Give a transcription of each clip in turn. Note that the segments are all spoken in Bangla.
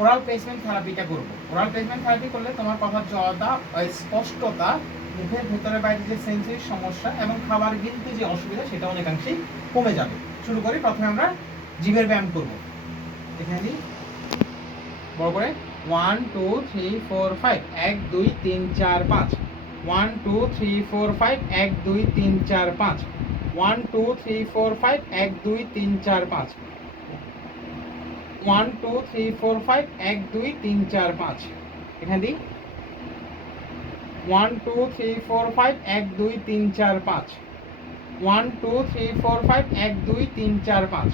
ওরাল প্লেসমেন্ট থেরাপিটা করবো। ওরাল প্লেসমেন্ট থেরাপি করলে তোমার কথার জড়তা, স্পষ্টতা, মুখের ভেতরে বাইরে যে সেন্সরির সমস্যা এবং খাবার গিলতে যে অসুবিধা সেটা অনেকাংশেই কমে যাবে। শুরু করি, প্রথমে আমরা জিভের ব্যায়াম করব। এখানে দিই বড় করে 1 2 3 4 5 1 2 3 4 5 1 2 3 4 5 1 2 3 4 5 1 2 3 4 5 1 2 3 4 5 1 2 3 4 5 1 2 3 4 5 এখানে দিই 1 2 3 4 5 1 2 3 4 5 1 2 3 4 5 1 2 3 4 5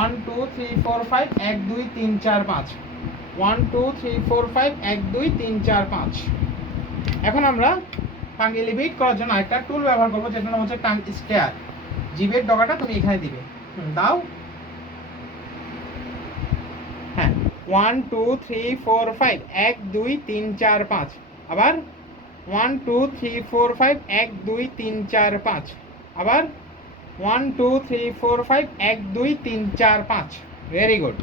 1 2 3 4 5 1 2 3 4 5 1 2 3 4 5 1 2 3 4 5। এখন আমরা টাং এলিভেট করার জন্য একটা টুল ব্যবহার করবো, যেটার নাম হচ্ছে টাং স্টেয়ার। জিভের ডগাটা তুমি এখানে দিবে, দাও। হ্যাঁ, 1 2 3 4 5 1 2 3 4 5। আবার 1 2 3 4 5 1 2 3 4 5। আবার 1 2 3 4 5 1 2 3 4 5। Very good.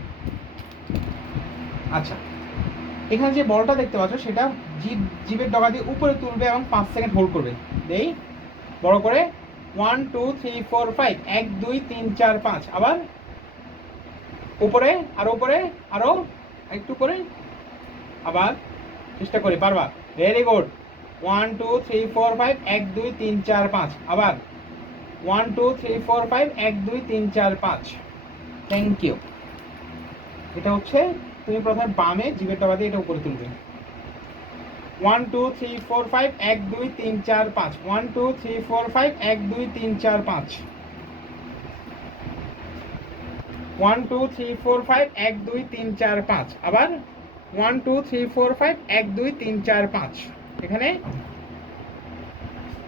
আচ্ছা, এখানে যে বলটা দেখতে পাচ্ছ সেটা জিভের ডগা দিয়ে উপরে তুলবে এবং 5 সেকেন্ড হোল্ড করবে। দেই বড় করে 1 2 3 4 5 1 2 3 4 5। আবার উপরে, আরো উপরে, আরো একটু করে, আবার চেষ্টা করি, পারবা। Very good. 1 2 3 4 5 1 2 3 4 5। আবার 1 2 3 4 5 1 2 3 4 5। Thank you. এটা হচ্ছে তুমি প্রথমে বামে জিভের ডগা দিয়ে এটা উপরে তুলবে। 1 2 3 4 5 1 2 3 4 5। 1 2 3 4 5 1 2 3 4 5। 1 2 3 4 5 1 2 3 4 5। আবার 1 2 3 4 5 1 2 3 4 5। এখানে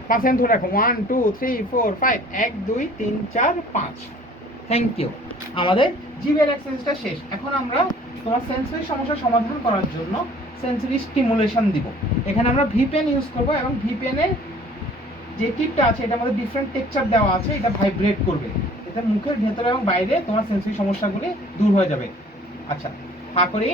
5 সেকেন্ড ধরে রাখো। 1 2 3 4 5 1 2 3 4 5। Thank you. আমাদের জিভের এক্সারসাইজটা শেষ। এখন আমরা তোমার সেন্সরি সমস্যার সমাধান করার জন্য সেন্সরি স্টিমুলেশন দিব। এখানে আমরা ভিপেন ইউজ করব এবং ভিপেনের যে টিপটা আছে এটার মধ্যে ডিফারেন্ট টেক্সচার দেওয়া আছে, এটা ভাইব্রেট করবে। এতে মুখের ভেতরে এবং বাইরে তোমার সেন্সরি সমস্যাগুলি দূর হয়ে যাবে। আচ্ছা, হা করি।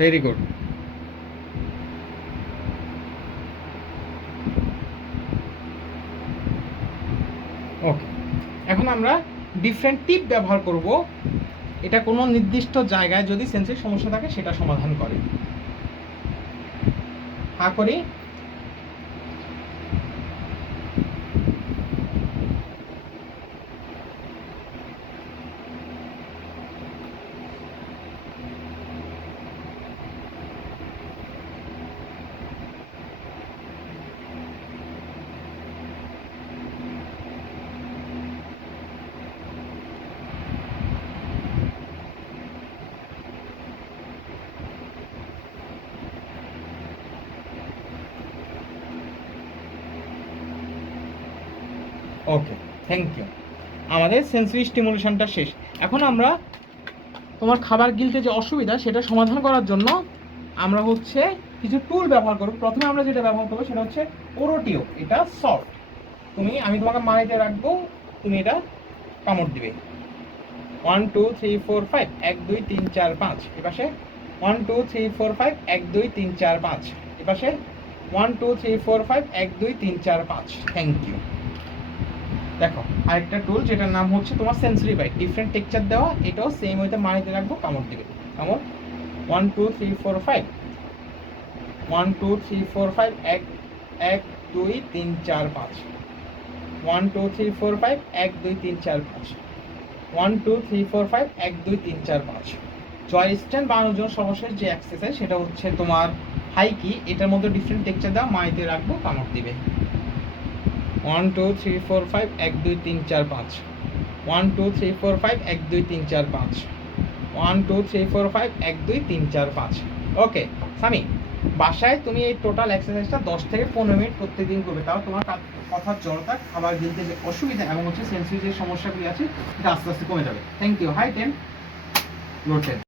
Very good. ওকে, এখন আমরা ডিফারেন্ট টিপ ব্যবহার করব। এটা কোনো নির্দিষ্ট জায়গায় যদি সেন্সরি সমস্যা থাকে সেটা সমাধান করে। হা করি। ওকে, থ্যাংক ইউ। আমাদের সেন্সরি স্টিমুলেশনটা শেষ। এখন আমরা তোমার খাবার গিলতে যে অসুবিধা সেটা সমাধান করার জন্য আমরা হচ্ছে কিছু টুল ব্যবহার করব। প্রথমে আমরা যেটা ব্যবহার করবো সেটা হচ্ছে ওরোটিও। এটা সফট। আমি তোমাকে মাড়াইতে রাখবো, তুমি এটা কামড় দিবে। 1 2 3 4 5 1 2 3 4 5। এপাশে 1 2 3 4 5 1 2 3 4 5। এপাশে 1 2 3 4 5 1 2 3 4 5। Thank you. দেখো আরেকটা টুল যেটার নাম হচ্ছে তোমার সেন্সরি বাইট, ডিফারেন্ট টেক্সচার দেওয়া। এটাও সেম ওইতে মারিতে রাখবো, কামড় দিবে। কামড় 1 2 3 4 5 1 2 3 4 5 1 1 2 3 4 5। 1 2 3 4 5 1 2 3 4 5। 1 2 3 4 5 1 2 3 4 5। জয় স্ট্যান্ড বানানোর জন্য সর্বশেষ যে এক্সারসাইজ সেটা হচ্ছে তোমার হাই কি। এটার মধ্যে ডিফারেন্ট টেক্সচার দেওয়া, মারিতে রাখবো, কামড় দিবে। 1 2 3 4 5 1 2 3 4 5। 1 2 3 4 5 1 2 3 4 5। 1 2 3 4 5 1 2 3 4 5। ওকে সামি, বাসায় তুমি এই টোটাল এক্সারসাইজটা 10 থেকে 15 মিনিট প্রত্যেকদিন করবে, তাও তোমার কথার জড়তা, খাবার গিলতে যে অসুবিধা এবং হচ্ছে সেন্সরি যে সমস্যাগুলি আছে এটা আস্তে আস্তে কমে যাবে। Thank you. High 10, low 10।